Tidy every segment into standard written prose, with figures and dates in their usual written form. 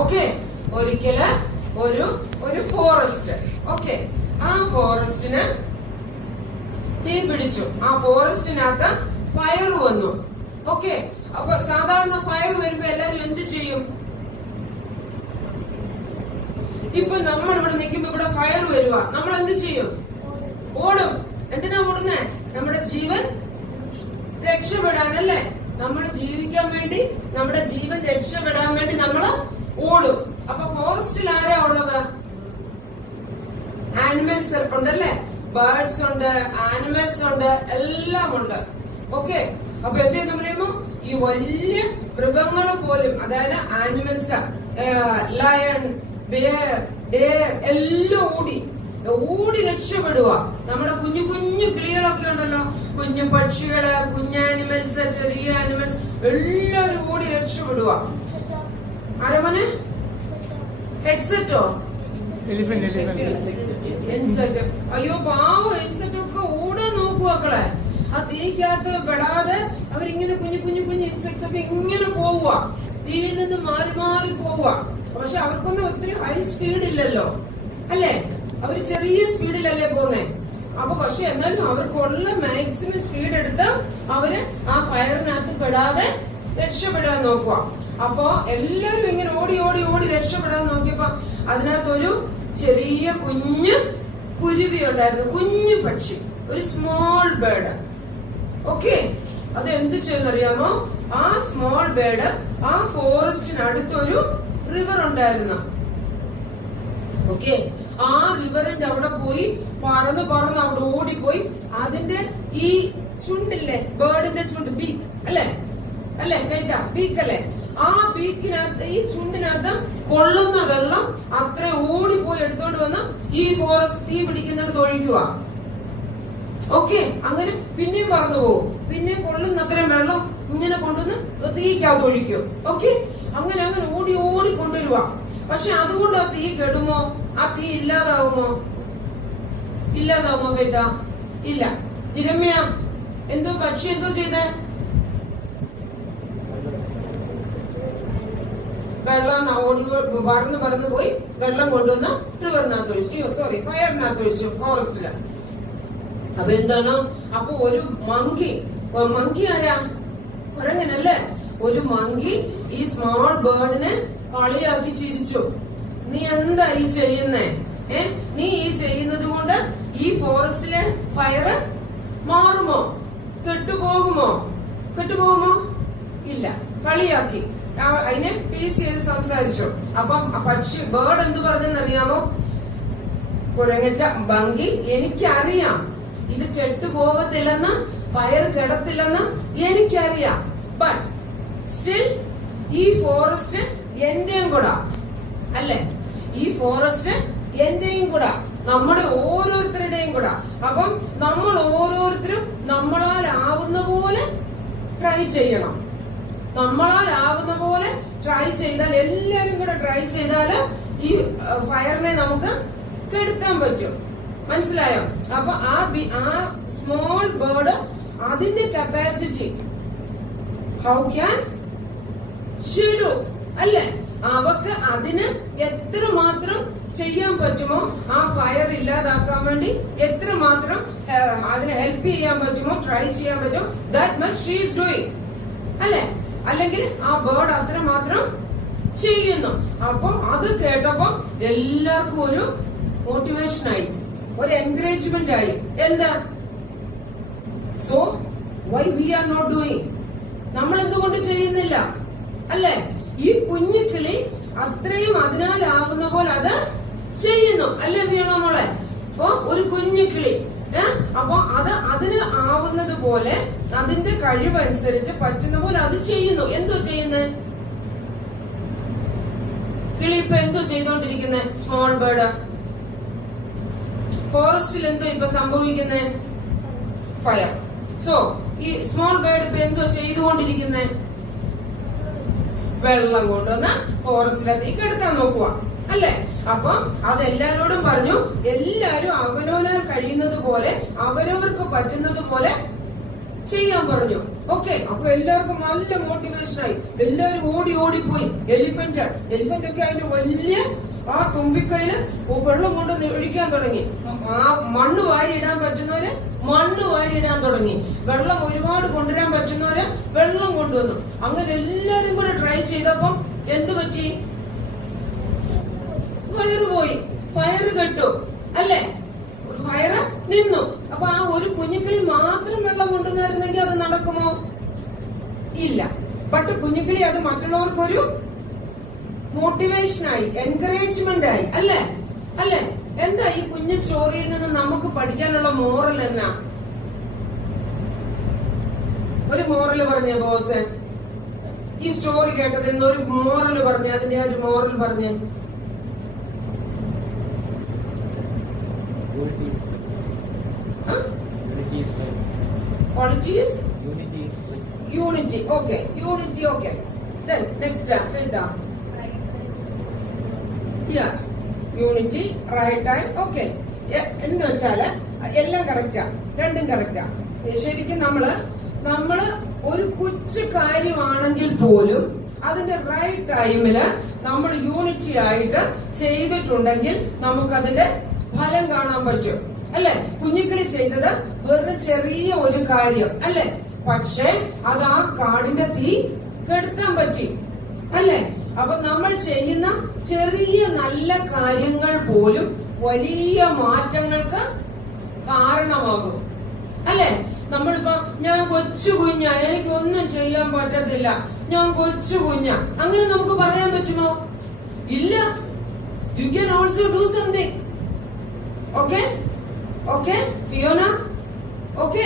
Okay, ഒരിക്കല് ഒരു forest. Okay, ആ ഫോറസ്റ്റിന് തീ പിടിച്ചു. ആ ഫോറസ്റ്റിനകത്ത് ഫയർ വന്നു. ഓക്കെ, അപ്പൊ സാധാരണ ഫയർ വരുമ്പോ എല്ലാരും എന്ത് ചെയ്യും? ഇപ്പൊ നമ്മൾ ഇവിടെ നിൽക്കുമ്പോ ഇവിടെ ഫയർ വരുക, നമ്മൾ എന്ത് ചെയ്യും? ഓടും. എന്തിനാ ഓടുന്നേ? നമ്മുടെ ജീവൻ രക്ഷപ്പെടാനല്ലേ? നമ്മൾ ജീവിക്കാൻ വേണ്ടി, നമ്മുടെ ജീവൻ രക്ഷപ്പെടാൻ വേണ്ടി നമ്മൾ ഓടും. അപ്പൊ ഫോറസ്റ്റിൽ ആരാ ഉള്ളത്? ആനിമൽസ് ഉണ്ടല്ലേ, ബേർഡ്സ് ഉണ്ട്, ആനിമൽസ് ഉണ്ട്, എല്ലാം ഉണ്ട്. ഓക്കെ, അപ്പൊ എന്തെന്ന് പറയുമ്പോ ഈ വലിയ മൃഗങ്ങളെ പോലും, അതായത് ആനിമൽസ്, ലയൺ, ബിയർ, ഡെയർ എല്ലാം ഓടി രക്ഷപ്പെടുക. നമ്മുടെ കുഞ്ഞു കുഞ്ഞു കിളികളൊക്കെ ഉണ്ടല്ലോ, കുഞ്ഞു പക്ഷികള്, കുഞ്ഞു ആനിമൽസ്, ചെറിയ ആനിമൽസ് എല്ലാവരും ഓടി രക്ഷപ്പെടുക. ആരവന് ഹെഡ്സെറ്റോ? ഇൻസെക്ട്. അയ്യോ പാവം, ഇൻസെക്ട് ഒക്കെ ഓടാൻ നോക്കുവാക്കളെ. ആ തീക്കകത്ത് പെടാതെ അവരിങ്ങനെ കുഞ്ഞു കുഞ്ഞു കുഞ്ഞു ഇൻസെക്ട്സ് ഒക്കെ ഇങ്ങനെ പോവുക, തീയിൽ നിന്ന് മാറി മാറി പോവുക. പക്ഷെ അവർക്കൊന്നും ഒത്തിരി ഹൈ സ്പീഡ് ഇല്ലല്ലോ, അല്ലേ? അവര് ചെറിയ സ്പീഡിലല്ലേ പോന്നേ. അപ്പൊ പക്ഷെ എന്നാലും അവർക്കുള്ള മാക്സിമം സ്പീഡ് എടുത്ത് അവര് ആ ഫയറിനകത്ത് പെടാതെ രക്ഷപ്പെടാൻ നോക്കുക. അപ്പൊ എല്ലാരും ഇങ്ങനെ ഓടി ഓടി ഓടി രക്ഷപ്പെടാൻ നോക്കിയപ്പോ അതിനകത്തൊരു ചെറിയ കുഞ്ഞു കുരുവി ഉണ്ടായിരുന്നു, കുഞ്ഞു പക്ഷി, ഒരു സ്മോൾ ബേർഡ്. ഓക്കെ, അത് എന്ത് ചെയ്തെന്നറിയാമോ? ആ സ്മോൾ ബേർഡ് ആ ഫോറസ്റ്റിനടുത്തൊരു റിവർ ഉണ്ടായിരുന്നു. ഓക്കെ, ആ റിവറിന്റെ അവിടെ പോയി പറന്ന് പറന്ന് അവിടെ ഓടിപ്പോയി അതിന്റെ ഈ ചുണ്ടില്ലേ, ബേർഡിന്റെ ചുണ്ട്, ബീക്ക് അല്ലേ, ബീക്ക് അല്ലേ, ആ ബീക്കിനകത്ത്, ഈ ചുണ്ടിനകത്ത് കൊള്ളുന്ന വെള്ളം അത്ര ഓടിപ്പോയി എടുത്തോണ്ട് വന്ന് ഈ ഫോറസ്റ്റ് തീ പിടിക്കുന്നിടത്ത് ഒഴിക്കുക. ഓക്കെ, അങ്ങനെ പിന്നെയും പറന്നു പോകും, പിന്നെ കൊള്ളുന്ന അത്രയും വെള്ളം ഇങ്ങനെ കൊണ്ടുവന്ന് തീക്കകത്ത് ഒഴിക്കും. ഓക്കെ, അങ്ങനെ അങ്ങനെ ഓടി ഓടി കൊണ്ടുവരുക. പക്ഷെ അതുകൊണ്ട് ആ തീ കെടുമോ? ആ തീ ഇല്ലാതാവുമോ? ഫെയ്ത? ഇല്ല. ജിരമ്യ, എന്തോ പക്ഷി എന്തോ ചെയ്തേ? വെള്ളം ഓടി പറന്ന് പോയി വെള്ളം കൊണ്ടുവന്ന് റിവറിനകത്ത് ഒഴിച്ചു, ഫയറിനകത്ത് ഒഴിച്ചു, ഫോറസ്റ്റില്. അപ്പൊ എന്താണ്? അപ്പൊ ഒരു മങ്കി ആരാ? കുരങ്ങനല്ലേ? ഒരു മങ്കി ഈ സ്മോൾ ബേർഡിനെ കളിയാക്കി ചിരിച്ചു. നീ എന്താ ഈ ചെയ്യുന്നേ? നീ ഈ ചെയ്യുന്നത് കൊണ്ട് ഈ ഫോറസ്റ്റിലെ ഫയർ മാറുമോ? കെട്ടുപോകുമോ? ഇല്ല. കളിയാക്കി, അതിനെ ടീസ് ചെയ്ത് സംസാരിച്ചു. അപ്പം ബേർഡ് എന്ത് പറഞ്ഞെന്നറിയാമോ? കുരങ്ങച്ച മങ്കി, എനിക്കറിയാം ഇത് കെട്ടുപോകത്തില്ലെന്ന്, ഫയർ കെടത്തില്ലെന്ന് എനിക്കറിയാം. ബട്ട് സ്റ്റിൽ ഈ ഫോറസ്റ്റ് എന്റെയും കൂടാ, അല്ലേ? ഈ ഫോറസ്റ്റ് എന്റെയും കൂടാ, നമ്മുടെ ഓരോരുത്തരുടെയും കൂടാ. അപ്പം നമ്മൾ ഓരോരുത്തരും നമ്മളാലാവുന്ന പോലെ ട്രൈ ചെയ്യണം. നമ്മളാലാവുന്ന പോലെ ട്രൈ ചെയ്താൽ, എല്ലാരും കൂടെ ട്രൈ ചെയ്താല് ഈ ഫയറിനെ നമുക്ക് കെടുത്താൻ പറ്റും. മനസ്സിലായോ? അപ്പൊ ആ സ്മോൾ ബേർഡ്, അതിന്റെ capacity how can she do, അല്ലേ? അവക്ക് അതിന് എത്രമാത്രം ചെയ്യാൻ പറ്റുമോ, ആ ഫയർ ഇല്ലാതാക്കാൻ വേണ്ടി എത്രമാത്രം അതിനെ ഹെൽപ്പ് ചെയ്യാൻ പറ്റുമോ, ട്രൈ ചെയ്യാൻ പറ്റുമോ, that much she is doing, അല്ലെ? അല്ലെങ്കിൽ ആ ബേർഡ് അത്രമാത്രം ചെയ്യുന്നു. അപ്പൊ അത് കേട്ടപ്പോ എല്ലാവർക്കും ഒരു മോട്ടിവേഷൻ ആയി, ഒരു എൻകറേജ്മെന്റ് ആയി. എന്താ? So why we are not doing? നമ്മൾ എന്തുകൊണ്ട് ചെയ്യുന്നില്ല, അല്ലേ? ഈ കുഞ്ഞു കിളി അത്രയും അതിനാലാവുന്ന പോലെ അത് ചെയ്യുന്നു, അല്ലേ വീണോ മോളെ? അപ്പൊ ഒരു കുഞ്ഞു കിളി, അപ്പൊ അതിന് ആവുന്നത് പോലെ, അതിന്റെ കഴിവനുസരിച്ച് പറ്റുന്ന പോലെ അത് ചെയ്യുന്നു. എന്തോ ചെയ്യുന്നേ കിളി? ഇപ്പൊ എന്തോ ചെയ്തോണ്ടിരിക്കുന്നേ? സ്മോൾ ബേർഡ് ഫോറസ്റ്റിൽ എന്തോ ഇപ്പൊ സംഭവിക്കുന്നേ? ഫയർ. സോ ഈ സ്മോൾ ബേർഡ് ഇപ്പൊ എന്തോ ചെയ്തുകൊണ്ടിരിക്കുന്നേ? വെള്ളം കൊണ്ടുവന്ന് ഫോറസ്റ്റിലേക്ക് എടുത്താൻ നോക്കുക, അല്ലേ? അപ്പൊ അതെല്ലാരോടും പറഞ്ഞു, എല്ലാരും അവനവനാൽ കഴിയുന്നത് പോലെ, അവരവർക്ക് പറ്റുന്നത് പോലെ ചെയ്യാൻ പറഞ്ഞു. ഓക്കെ, അപ്പൊ എല്ലാവർക്കും നല്ല മോട്ടിവേഷനായി. എല്ലാവരും ഓടി ഓടിപ്പോയി. എലിഫന്റ് ഒക്കെ അതിന്റെ വലിയ ആ തുമ്പിക്കൈയില് വെള്ളം കൊണ്ട് ഒഴിക്കാൻ തുടങ്ങി. ആ മണ്ണ് വാരിയിടാൻ പറ്റുന്നവര് മണ്ണ് വാരിയിടാൻ തുടങ്ങി. വെള്ളം ഒരുപാട് കൊണ്ടുവരാൻ പറ്റുന്നവര് വെള്ളം കൊണ്ടുവന്നു. അങ്ങനെ എല്ലാരും കൂടെ ട്രൈ ചെയ്തപ്പം എന്ത് പറ്റി? ഫയറ് പോയി, ഫയറ് കെട്ടു അല്ലേ, ഫയറ് നിന്നു. അപ്പൊ ആ ഒരു കുഞ്ഞിക്കിളി മാത്രം വെള്ളം കൊണ്ടുവന്നായിരുന്നെങ്കിൽ അത് നടക്കുമോ? ഇല്ല. ബട്ട് കുഞ്ഞിക്കിളി അത് മറ്റുള്ളവർക്കൊരു മോട്ടിവേഷനായി, എൻകറേജ്മെന്റ് ആയി. അല്ലേ അല്ലേ? എന്താ ഈ കുഞ്ഞു സ്റ്റോറിയിൽ നിന്ന് നമുക്ക് പഠിക്കാനുള്ള മോറൽ എന്നാ? ഒരു മോറൽ പറഞ്ഞ ബോസ്, ഈ സ്റ്റോറി കേട്ടതിൽ നിന്ന് ഒരു മോറൽ പറഞ്ഞ, അതിന്റെ ഒരു മോറൽ പറഞ്ഞ. Quality is unity. Okay, unity. Okay. Then next എന്താ? Yeah, unity, right time. Okay. എന്ന് വെച്ചാല് എല്ലാം കറക്റ്റാ, രണ്ടും കറക്റ്റാ. ശരിക്കും നമ്മള് ഒരു കൊച്ചു കാര്യമാണെങ്കിൽ പോലും അതിന്റെ റൈറ്റ് ടൈമില് നമ്മൾ യൂണിറ്റി ആയിട്ട് ചെയ്തിട്ടുണ്ടെങ്കിൽ നമുക്കതിന്റെ ഫലം കാണാൻ പറ്റും. അല്ലെ? കുഞ്ഞിക്കിളി ചെയ്തത് വെറുതെ ചെറിയ ഒരു കാര്യം അല്ലെ, പക്ഷെ അത് ആ കാടിന്റെ തീ കെടുത്താൻ പറ്റി. അല്ലെ? അപ്പൊ നമ്മൾ ചെയ്യുന്ന ചെറിയ നല്ല കാര്യങ്ങൾ പോലും വലിയ മാറ്റങ്ങൾക്ക് കാരണമാകും. അല്ലെ? നമ്മളിപ്പോ ഞാൻ കൊച്ചു കുഞ്ഞ, എനിക്കൊന്നും ചെയ്യാൻ പറ്റത്തില്ല, ഞാൻ കൊച്ചു കുഞ്ഞ, അങ്ങനെ നമുക്ക് പറയാൻ പറ്റുമോ? ഇല്ല. You can also do something. Okay okay ഫിയോന? Okay,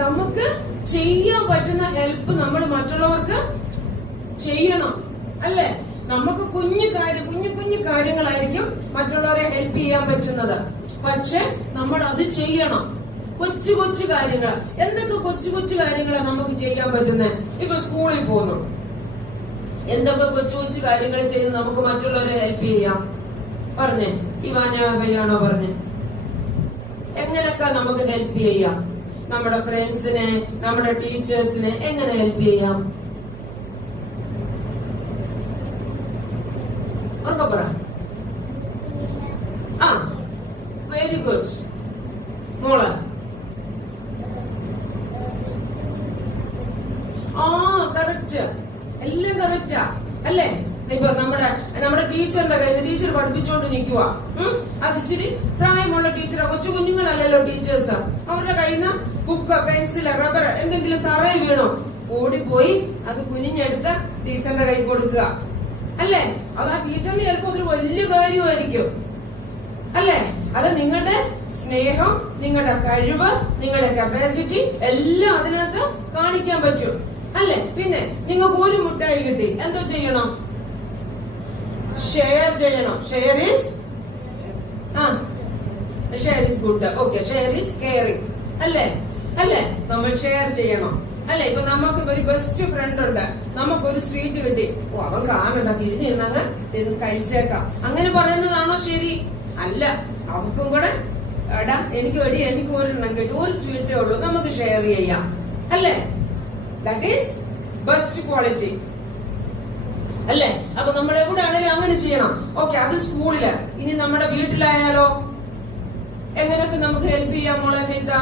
നമുക്ക് ചെയ്യാൻ പറ്റുന്ന ഹെൽപ്പ് നമ്മൾ മറ്റുള്ളവർക്ക് ചെയ്യണം. അല്ലെ? നമുക്ക് കുഞ്ഞു കാര്യങ്ങളായിരിക്കും മറ്റുള്ളവരെ ഹെൽപ്പ് ചെയ്യാൻ പറ്റുന്നത്, പക്ഷെ നമ്മൾ അത് ചെയ്യണം. കൊച്ചു കാര്യങ്ങൾ. എന്തൊക്കെ കൊച്ചു കാര്യങ്ങളാണ് നമുക്ക് ചെയ്യാൻ പറ്റുന്നത്? ഇപ്പൊ സ്കൂളിൽ പോകുന്നു, എന്തൊക്കെ കൊച്ചു കാര്യങ്ങൾ ചെയ്ത് നമുക്ക് മറ്റുള്ളവരെ ഹെൽപ്പ് ചെയ്യാം? പറഞ്ഞേ, ഇവാനാണോ പറഞ്ഞേ? എങ്ങനെയൊക്കെ നമുക്ക് ഹെൽപ്പ് ചെയ്യാം? നമ്മുടെ ഫ്രണ്ട്സിനെ, നമ്മുടെ ടീച്ചേഴ്സിനെ എങ്ങനെ ഹെൽപ്പ് ചെയ്യാം? ഉറക്കെ പറ. ആ, വെരി ഗുഡ് മോള്. ആ, കറക്റ്റ്, എല്ലാം കറക്റ്റാ അല്ലേ? ഇപ്പൊ നമ്മുടെ ടീച്ചറിന്റെ കയ്യിൽ ടീച്ചർ പഠിപ്പിച്ചുകൊണ്ട് നിൽക്കുക. അത് ഇച്ചിരി പ്രായമുള്ള ടീച്ചറാ, കൊച്ചു കുഞ്ഞുങ്ങളല്ലല്ലോ ടീച്ചേഴ്സ്. അവരുടെ കയ്യിൽ നിന്ന് ബുക്ക്, പെൻസില്, റബ്ബർ എന്തെങ്കിലും തറയിൽ വീണോ, ഓടിപ്പോയി അത് കുനിഞ്ഞെടുത്ത് ടീച്ചറിന്റെ കൈ കൊടുക്കുക. അല്ലേ? അത് ആ ടീച്ചറിന് ചിലപ്പോ അതൊരു വലിയ കാര്യമായിരിക്കും. അല്ലേ? അത് നിങ്ങളുടെ സ്നേഹം, നിങ്ങളുടെ കഴിവ്, നിങ്ങളുടെ കപ്പാസിറ്റി എല്ലാം അതിനകത്ത് കാണിക്കാൻ പറ്റും. അല്ലേ? പിന്നെ നിങ്ങൾക്ക് ഒരു മുട്ടായി കിട്ടി, എന്തോ ചെയ്യണം? ഷെയർ ചെയ്യണം. Share is good. Okay, share is caring. അല്ലേ? നമ്മൾ ഷെയർ ചെയ്യണം. അല്ലെ? ഇപ്പൊ നമുക്ക് ഒരു ബെസ്റ്റ് ഫ്രണ്ട് ഉണ്ട്, നമുക്കൊരു സ്വീറ്റ് കിട്ടി, ഓ അവൻ കാണണ്ട, തിരിഞ്ഞു നിന്നങ്ങ് കഴിച്ചേക്കാം, അങ്ങനെ പറയുന്നതാണോ ശരി? അല്ല. അവർക്കും കൂടെ എടാ എനിക്ക് ഒരെണ്ണം കിട്ടി, ഒരു സ്വീറ്റേ ഉള്ളൂ, നമുക്ക് ഷെയർ ചെയ്യാം. അല്ലേ? That is best quality. അല്ലേ? അപ്പൊ നമ്മൾ എവിടെയാണെങ്കിലും അങ്ങനെ ചെയ്യണം. ഓക്കെ, അത് സ്കൂളില്. ഇനി നമ്മുടെ വീട്ടിലായാലോ എങ്ങനെയൊക്കെ നമുക്ക് ഹെൽപ്പ് ചെയ്യാം മോളെ ഫെയ്ത?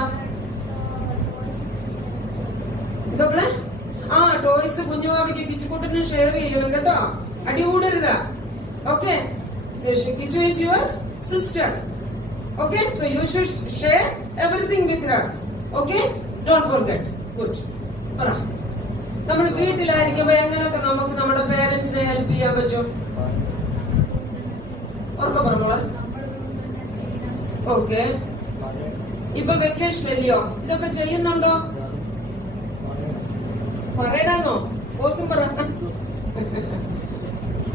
എന്തൊക്കെ? ആ, ടോയ്സ് കുഞ്ഞുവാവിക്ക് കിച്ചുകൂട്ടിന് ഷെയർ ചെയ്യണം കേട്ടോ, അടികൂടരുത്. Okay, Kichu is your sister. Okay, so you should share everything with her. Okay, don't forget. Good. പറ, നമ്മൾ വീട്ടിലായിരിക്കുമ്പോ എങ്ങനെയൊക്കെ നമുക്ക് നമ്മുടെ പേരൻസിനെ ഹെൽപ്പ് ചെയ്യാൻ പറ്റും? ഓർക്ക പറഞ്ഞോളെ. ഓക്കെ, ഇപ്പൊ വെക്കേഷൻ അല്ലയോ, ഇതൊക്കെ ചെയ്യുന്നുണ്ടോ? പറയടാന്നോ? ഓസും പറ.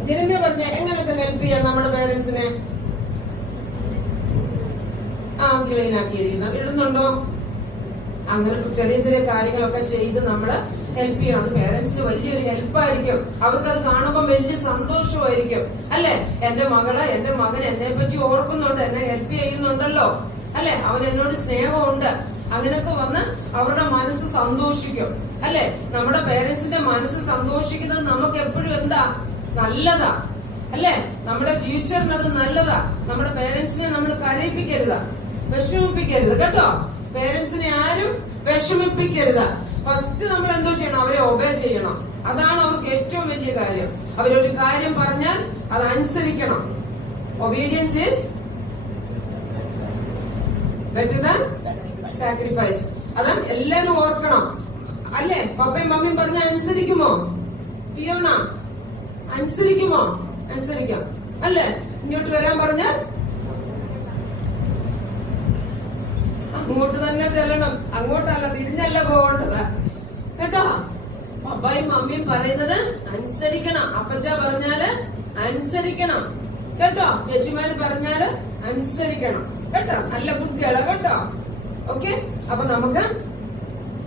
ജനമേ പറഞ്ഞ എങ്ങനെയൊക്കെ ഹെൽപ്പ് ചെയ്യാം നമ്മുടെ പേരൻസിനെ? ആ, ക്ലീൻ ആക്കിയിരിക്കണം, ഇടുന്നുണ്ടോ? അങ്ങനെ ചെറിയ ചെറിയ കാര്യങ്ങളൊക്കെ ചെയ്ത് നമ്മള് ഹെൽപ്പ് ചെയ്യണം. അത് പേരൻസിന് വലിയൊരു ഹെൽപ്പായിരിക്കും. അവർക്കത് കാണുമ്പോൾ വലിയ സന്തോഷമായിരിക്കും. അല്ലെ? എന്റെ മകള്, എന്റെ മകൻ എന്നെ പറ്റി ഓർക്കുന്നുണ്ട്, എന്നെ ഹെൽപ്പ് ചെയ്യുന്നുണ്ടല്ലോ. അല്ലെ? അവൻ എന്നോട് സ്നേഹമുണ്ട്. അങ്ങനെയൊക്കെ വന്ന് അവരുടെ മനസ്സ് സന്തോഷിക്കും. അല്ലെ? നമ്മുടെ പേരൻസിന്റെ മനസ്സ് സന്തോഷിക്കുന്നത് നമുക്ക് എപ്പോഴും എന്താ? നല്ലതാ. അല്ലെ? നമ്മുടെ ഫ്യൂച്ചറിന് അത് നല്ലതാ. നമ്മുടെ പേരൻസിനെ നമ്മൾ കരയിപ്പിക്കരുത്, വിഷമിപ്പിക്കരുത് കേട്ടോ. പേരൻസിനെ ആരും വിഷമിപ്പിക്കരുത്. ഫസ്റ്റ് നമ്മൾ എന്തോ ചെയ്യണം? അവരെ ഒബേ ചെയ്യണം. അതാണ് അവർക്ക് ഏറ്റവും വലിയ കാര്യം. അവരൊരു കാര്യം പറഞ്ഞാൽ അത് അനുസരിക്കണം. Obedience is better than sacrifice. അത് എല്ലാരും ഓർക്കണം. അല്ലെ? പപ്പയും മമ്മിയും പറഞ്ഞാൽ അനുസരിക്കുമോ? ഫിയോണ അനുസരിക്കുമോ? അനുസരിക്കാം. അല്ലെ? ഇങ്ങോട്ട് വരാൻ പറഞ്ഞാൽ അങ്ങോട്ട് തന്നെ ചെല്ലണം. അങ്ങോട്ടല്ല, തിരിഞ്ഞല്ല പോകേണ്ടത് കേട്ടോ. പപ്പായും മമ്മിയും പറയുന്നത് അനുസരിക്കണം. അപ്പച്ച പറഞ്ഞാല് അനുസരിക്കണം കേട്ടോ. ചേച്ചിമാര് പറഞ്ഞാല് അനുസരിക്കണം കേട്ടോ. നല്ല കുട്ടികളെ കേട്ടോ. ഓക്കെ, അപ്പൊ നമുക്ക്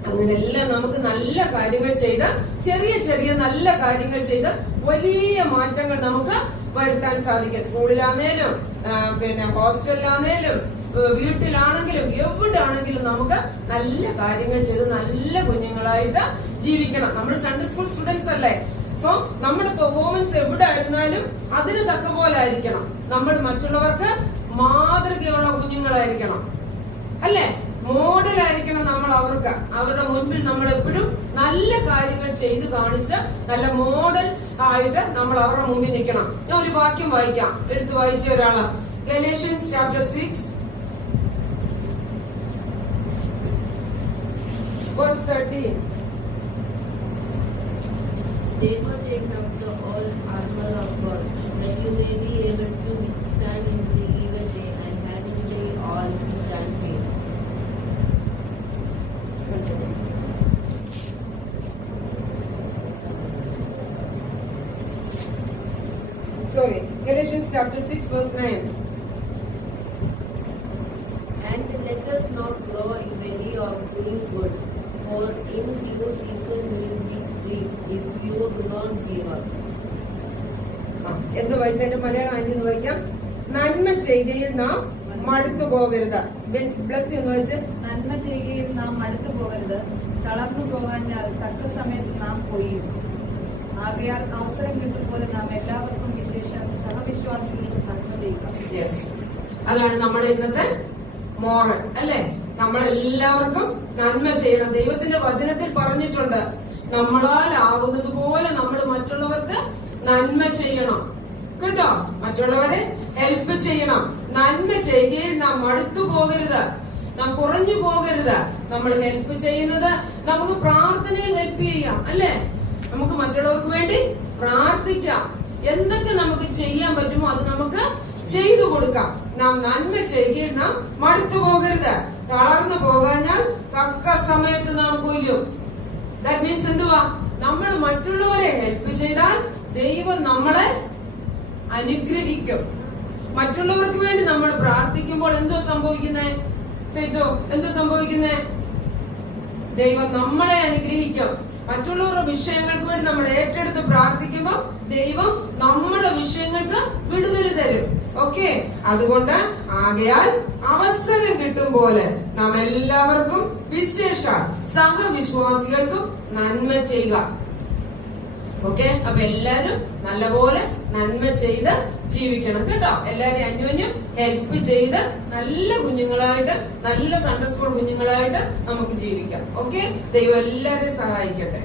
അങ്ങനെല്ലാം നമുക്ക് നല്ല കാര്യങ്ങൾ ചെയ്ത്, ചെറിയ ചെറിയ നല്ല കാര്യങ്ങൾ ചെയ്ത് വലിയ മാറ്റങ്ങൾ നമുക്ക് വരുത്താൻ സാധിക്കും. സ്കൂളിലാണേലും പിന്നെ ഹോസ്റ്റലിലാണേലും വീട്ടിലാണെങ്കിലും എവിടെയാണെങ്കിലും നമുക്ക് നല്ല കാര്യങ്ങൾ ചെയ്ത് നല്ല കുഞ്ഞുങ്ങളായിട്ട് ജീവിക്കണം. നമ്മൾ സൺഡേ സ്കൂൾ സ്റ്റുഡൻസ് അല്ലേ? സോ നമ്മുടെ പെർഫോമൻസ് എവിടെ ആയിരുന്നാലും അതിന് തക്ക പോലെ ആയിരിക്കണം. നമ്മൾ മറ്റുള്ളവർക്ക് മാതൃകയുള്ള കുഞ്ഞുങ്ങളായിരിക്കണം. അല്ലെ? മോഡലായിരിക്കണം നമ്മൾ അവർക്ക്. അവരുടെ മുൻപിൽ നമ്മൾ എപ്പോഴും നല്ല കാര്യങ്ങൾ ചെയ്ത് കാണിച്ച് നല്ല മോഡൽ ആയിട്ട് നമ്മൾ അവരുടെ മുമ്പിൽ നിൽക്കണം. ഞാൻ ഒരു വാക്യം വായിക്കാം, എടുത്ത് വായിച്ച ഒരാള്. Galatians chapter 6 verse 13. Therefore take up the whole armor of God, that you may be able to withstand in the evil day, and having done all to stand firm. Sorry, Galatians chapter 6 verse 9. And let us not grow weary of doing good, for in due season we will reap if you do not give up. എന്ത് വായിച്ചതിന്റെ മലയാളം ആയിരുന്നു വായിക്കാം. നന്മ ചെയ്യുകയിൽ നാം മടുത്തു പോകരുത്. Bless എന്ന് വായിച്ച്. നന്മ ചെയ്യുകയിൽ നാം മടുത്തു പോകരുത്, തളർന്നു പോകാഞ്ഞാൽ തക്ക സമയത്ത് നാം കൊയ്യും. ആകയാൽ അവസരം കിട്ടുമ്പോൾ നാം എല്ലാവർക്കും വിശേഷം സഹവിശ്വാസികൾക്ക് നന്മ ചെയ്യുക. യെസ്, അതാണ് നമ്മുടെ ഇന്നത്തെ മോറൽ. അല്ലെ? നമ്മളെല്ലാവർക്കും നന്മ ചെയ്യണം. ദൈവത്തിന്റെ വചനത്തിൽ പറഞ്ഞിട്ടുണ്ട്, നമ്മളാൽ ആവുന്നത് പോലെ നമ്മൾ മറ്റുള്ളവർക്ക് നന്മ ചെയ്യണം കേട്ടോ. മറ്റുള്ളവരെ ഹെൽപ്പ് ചെയ്യണം. നന്മ ചെയ്യുകയിൽ നാം മടുത്തു പോകരുത്, നാം കുറഞ്ഞു പോകരുത്. നമ്മൾ ഹെൽപ്പ് ചെയ്യുന്നത് നമുക്ക് പ്രാർത്ഥനയിൽ ഹെൽപ്പ് ചെയ്യാം. അല്ലെ? നമുക്ക് മറ്റുള്ളവർക്ക് വേണ്ടി പ്രാർത്ഥിക്കാം. എന്തൊക്കെ നമുക്ക് ചെയ്യാൻ പറ്റുമോ അത് നമുക്ക് ചെയ്തു കൊടുക്കാം. നാം നന്മ ചെയ്യുകയിൽ നാം മടുത്തു പോകരുത്, തളർന്നു പോകാഞ്ഞാൽ തക്ക സമയത്ത് നാം കൊല്ലും. ദാറ്റ് മീൻസ് എന്തുവാ? നമ്മൾ മറ്റുള്ളവരെ ഹെൽപ്പ് ചെയ്താൽ ദൈവം നമ്മളെ അനുഗ്രഹിക്കും. മറ്റുള്ളവർക്ക് വേണ്ടി നമ്മൾ പ്രാർത്ഥിക്കുമ്പോൾ എന്തോ സംഭവിക്കുന്നേ? എന്തോ സംഭവിക്കുന്നേ? ദൈവം നമ്മളെ അനുഗ്രഹിക്കും. മറ്റുള്ളവരുടെ വിഷയങ്ങൾക്ക് വേണ്ടി നമ്മൾ ഏറ്റെടുത്ത് പ്രാർത്ഥിക്കുമ്പോൾ ദൈവം നമ്മുടെ വിഷയങ്ങൾക്ക് വിടുതൽ തരും. ഓക്കെ, അതുകൊണ്ട് ആകയാൽ അവസരം കിട്ടും പോലെ നാം എല്ലാവർക്കും വിശേഷ സഹവിശ്വാസികൾക്കും നന്മ ചെയ്യുക. ഓക്കെ, അപ്പൊ എല്ലാരും നല്ലപോലെ നന്മ ചെയ്ത് ജീവിക്കണം കേട്ടോ. എല്ലാരും അന്യോന്യം ഹെൽപ്പ് ചെയ്ത് നല്ല കുഞ്ഞുങ്ങളായിട്ട്, നല്ല സൺഡേ സ്കൂൾ കുഞ്ഞുങ്ങളായിട്ട് നമുക്ക് ജീവിക്കാം. ഓക്കെ, ദൈവം എല്ലാരെയും സഹായിക്കട്ടെ.